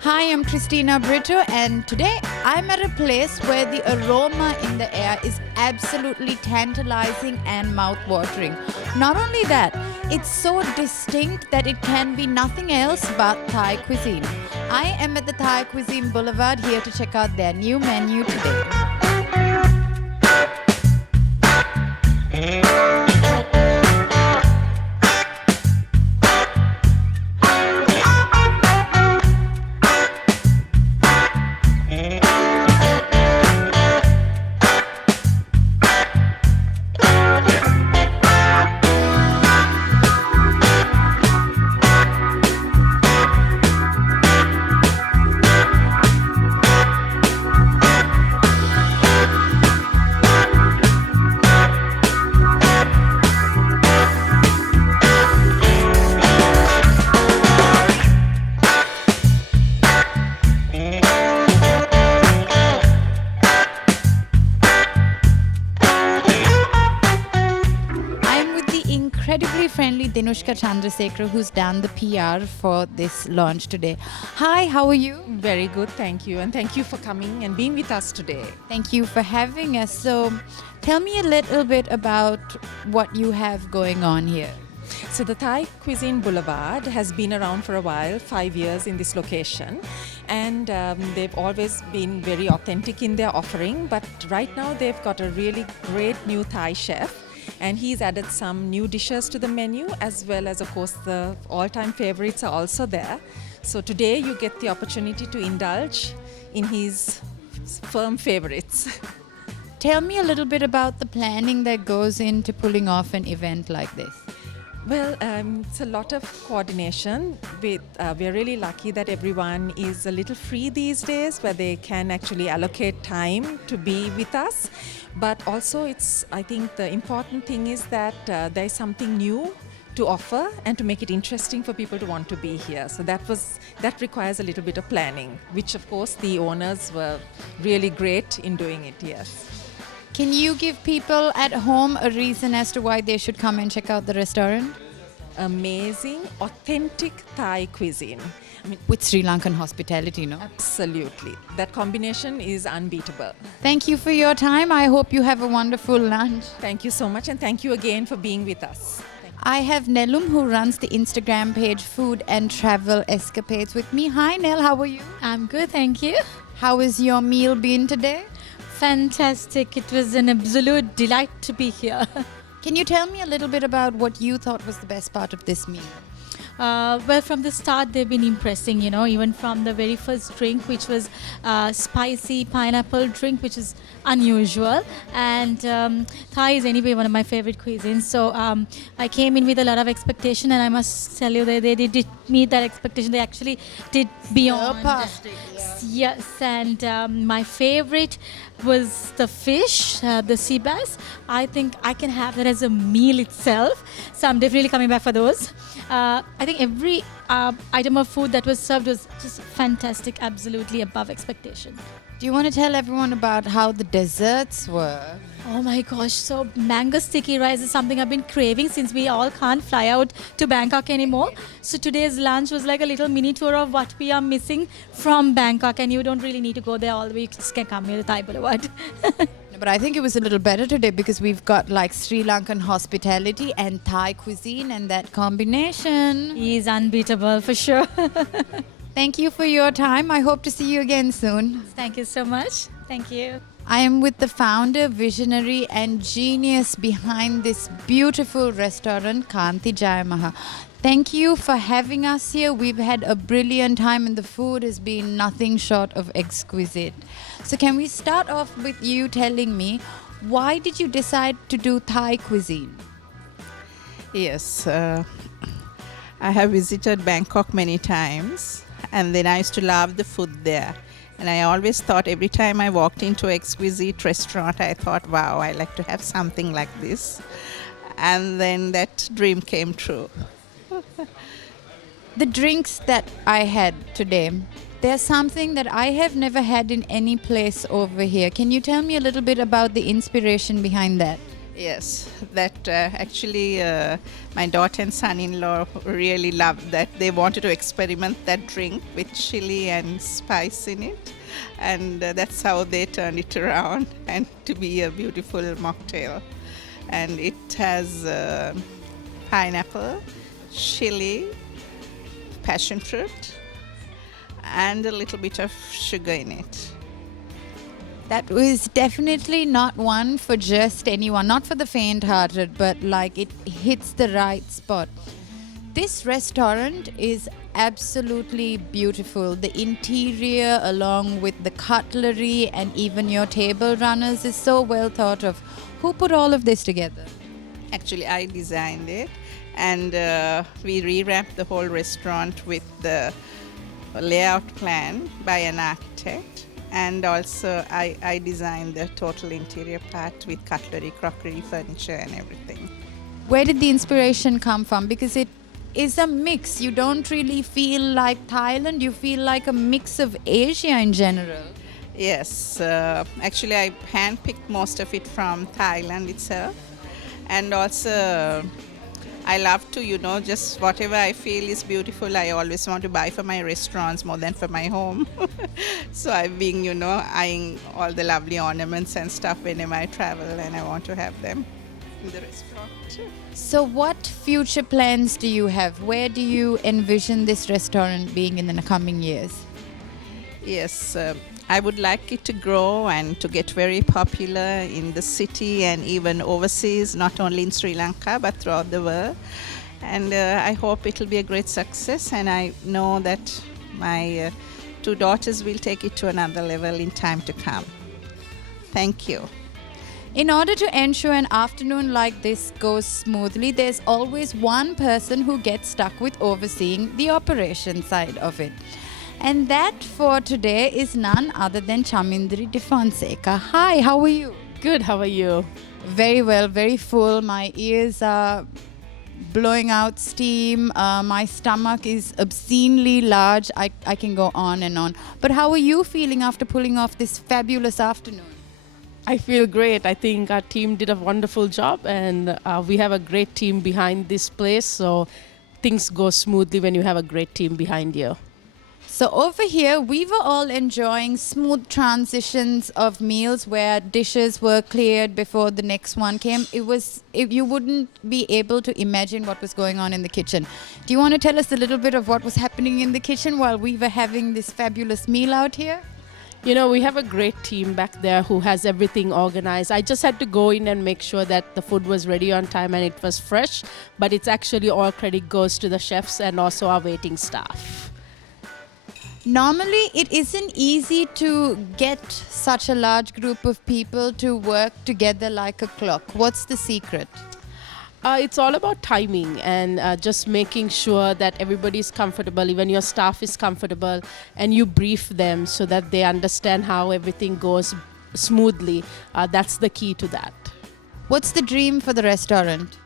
Hi, I'm Christina Brito, and today I'm at a place where the aroma in the air is absolutely tantalizing and mouth-watering. Not only that, it's so distinct that it can be nothing else but Thai cuisine. I am at the Thai Cusine Boulevard here to check out their new menu today. Incredibly friendly Dinushka Chandrasekhar, who's done the PR for this launch today. Hi, how are you? Very good, thank you. And thank you for coming and being with us today. Thank you for having us. So, tell me a little bit about what you have going on here. So the Thai Cusine Boulevard has been around for a while, 5 years in this location. And they've always been very authentic in their offering. But right now they've got a really great new Thai chef. And he's added some new dishes to the menu, as well as, of course, the all-time favorites are also there. So today you get the opportunity to indulge in his firm favorites. Tell me a little bit about the planning that goes into pulling off an event like this. Well, it's a lot of coordination. We're really lucky that everyone is a little free these days, where they can actually allocate time to be with us. But also, I think the important thing is that there is something new to offer and to make it interesting for people to want to be here. So that requires a little bit of planning, which of course the owners were really great in doing it, yes. Can you give people at home a reason as to why they should come and check out the restaurant? Amazing, authentic Thai cuisine. With Sri Lankan hospitality, no? Absolutely. That combination is unbeatable. Thank you for your time. I hope you have a wonderful lunch. Thank you so much, and thank you again for being with us. I have Nelum, who runs the Instagram page Food and Travel Escapades, with me. Hi, Nell. How are you? I'm good, thank you. How has your meal been today? Fantastic. It was an absolute delight to be here. Can you tell me a little bit about what you thought was the best part of this meal? Well, from the start, they've been impressing, even from the very first drink, which was spicy pineapple drink, which is unusual. And Thai is anyway one of my favorite cuisines. So I came in with a lot of expectation, and I must tell you that they did meet that expectation. They actually did beyond. Yes, and my favorite was the fish, the sea bass. I think I can have that as a meal itself. So I'm definitely coming back for those. I think every item of food that was served was just fantastic, absolutely above expectation. Do you want to tell everyone about how the desserts were? Oh my gosh, so mango sticky rice is something I've been craving since we all can't fly out to Bangkok anymore. So today's lunch was like a little mini tour of what we are missing from Bangkok, and you don't really need to go there all the way. You just can come here to Thai Boulevard. But I think it was a little better today because we've got like Sri Lankan hospitality and Thai cuisine, and that combination is unbeatable for sure. Thank you for your time. I hope to see you again soon. Thank you so much. Thank you. I am with the founder, visionary and genius behind this beautiful restaurant, Kanti Jayamaha. Thank you for having us here. We've had a brilliant time and the food has been nothing short of exquisite. So can we start off with you telling me, why did you decide to do Thai cuisine? Yes, I have visited Bangkok many times, and then I used to love the food there. And I always thought every time I walked into an exquisite restaurant, I thought, wow, I'd like to have something like this. And then that dream came true. The drinks that I had today, there's something that I have never had in any place over here. Can you tell me a little bit about the inspiration behind that? Yes, that actually my daughter and son-in-law really loved that. They wanted to experiment that drink with chili and spice in it, and that's how they turned it around and to be a beautiful mocktail. And it has pineapple, chili, passion fruit, and a little bit of sugar in it. That was definitely not one for just anyone, not for the faint-hearted, but like it hits the right spot. This restaurant is absolutely beautiful. The interior, along with the cutlery and even your table runners, is so well thought of. Who put all of this together? Actually, I designed it, and we revamped the whole restaurant with the layout plan by an architect. And also, I designed the total interior part with cutlery, crockery, furniture, and everything. Where did the inspiration come from? Because it is a mix. You don't really feel like Thailand, you feel like a mix of Asia in general. Yes, actually, I handpicked most of it from Thailand itself. And also, I love to, just whatever I feel is beautiful, I always want to buy for my restaurants more than for my home. So I've been, eyeing all the lovely ornaments and stuff whenever I travel, and I want to have them in the restaurant. So, what future plans do you have? Where do you envision this restaurant being in the coming years? Yes, I would like it to grow and to get very popular in the city and even overseas, not only in Sri Lanka but throughout the world. And I hope it will be a great success, and I know that my two daughters will take it to another level in time to come. Thank you. In order to ensure an afternoon like this goes smoothly, there's always one person who gets stuck with overseeing the operation side of it. And that for today is none other than Chamindri de Fonseca. Hi, how are you? Good, how are you? Very well, very full. My ears are blowing out steam. My stomach is obscenely large. I can go on and on. But how are you feeling after pulling off this fabulous afternoon? I feel great. I think our team did a wonderful job, and we have a great team behind this place. So things go smoothly when you have a great team behind you. So over here, we were all enjoying smooth transitions of meals where dishes were cleared before the next one came. You wouldn't be able to imagine what was going on in the kitchen. Do you want to tell us a little bit of what was happening in the kitchen while we were having this fabulous meal out here? We have a great team back there who has everything organized. I just had to go in and make sure that the food was ready on time and it was fresh. But it's actually all credit goes to the chefs and also our waiting staff. Normally, it isn't easy to get such a large group of people to work together like a clock. What's the secret? It's all about timing and just making sure that everybody's comfortable, even your staff is comfortable, and you brief them so that they understand how everything goes smoothly. That's the key to that. What's the dream for the restaurant?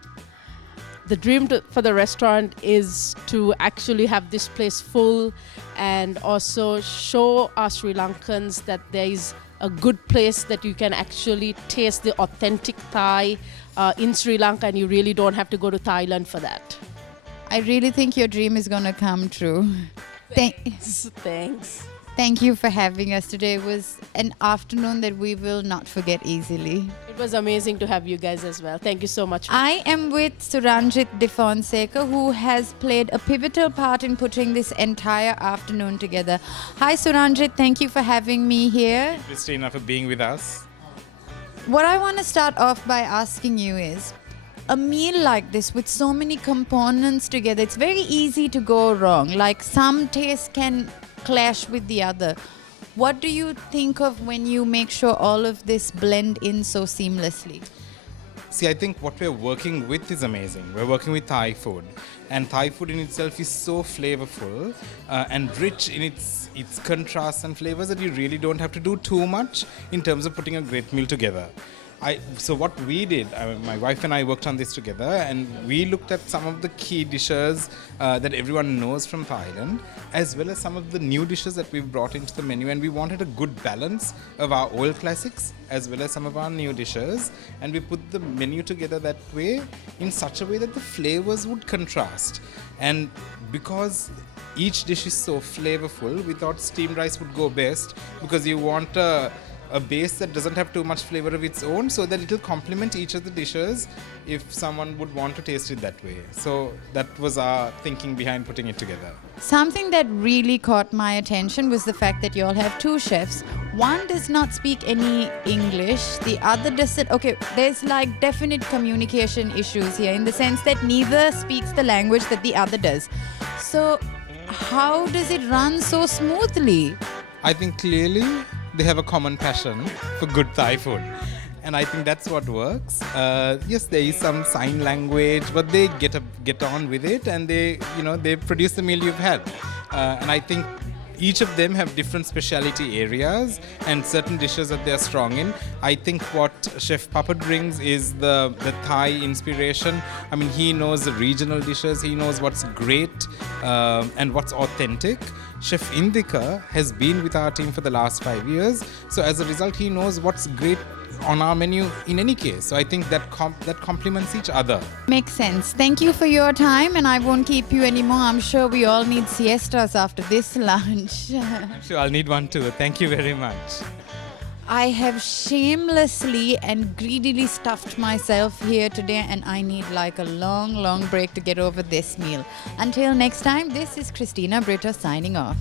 The dream for the restaurant is to actually have this place full and also show our Sri Lankans that there is a good place that you can actually taste the authentic Thai in Sri Lanka, and you really don't have to go to Thailand for that. I really think your dream is going to come true. Thanks. Thank you for having us today. It was an afternoon that we will not forget easily. It was amazing to have you guys as well. Thank you so much. I am with Suranjit De Fonseca, who has played a pivotal part in putting this entire afternoon together. Hi Suranjit, thank you for having me here. Christina, for being with us. What I want to start off by asking you is, a meal like this with so many components together, it's very easy to go wrong. Like some taste can clash with the other. What do you think of when you make sure all of this blend in so seamlessly? See, I think what we're working with is amazing. We're working with Thai food, and Thai food in itself is so flavorful and rich in its contrasts and flavors that you really don't have to do too much in terms of putting a great meal together. So what we did, my wife and I worked on this together, and we looked at some of the key dishes that everyone knows from Thailand, as well as some of the new dishes that we've brought into the menu, and we wanted a good balance of our old classics as well as some of our new dishes, and we put the menu together that way in such a way that the flavors would contrast. And because each dish is so flavorful, we thought steamed rice would go best, because you want a base that doesn't have too much flavor of its own, so that it will complement each of the dishes if someone would want to taste it that way. So that was our thinking behind putting it together. Something that really caught my attention was the fact that you all have two chefs. One does not speak any English, the other does it. Okay, there's like definite communication issues here in the sense that neither speaks the language that the other does. So how does it run so smoothly? I think clearly they have a common passion for good Thai food, and I think that's what works. Yes, there is some sign language, but they get on with it, and they produce the meal you've had. And I think each of them have different specialty areas and certain dishes that they're strong in. I think what Chef Papa brings is the Thai inspiration. I mean, he knows the regional dishes, he knows what's great and what's authentic. Chef Indika has been with our team for the last 5 years, so as a result he knows what's great on our menu in any case. So I think that complements each other. Makes sense. Thank you for your time, and I won't keep you anymore. I'm sure we all need siestas after this lunch. Sure, I'll need one too. Thank you very much. I have shamelessly and greedily stuffed myself here today, and I need like a long break to get over this meal. Until next time, this is Christina Britta signing off.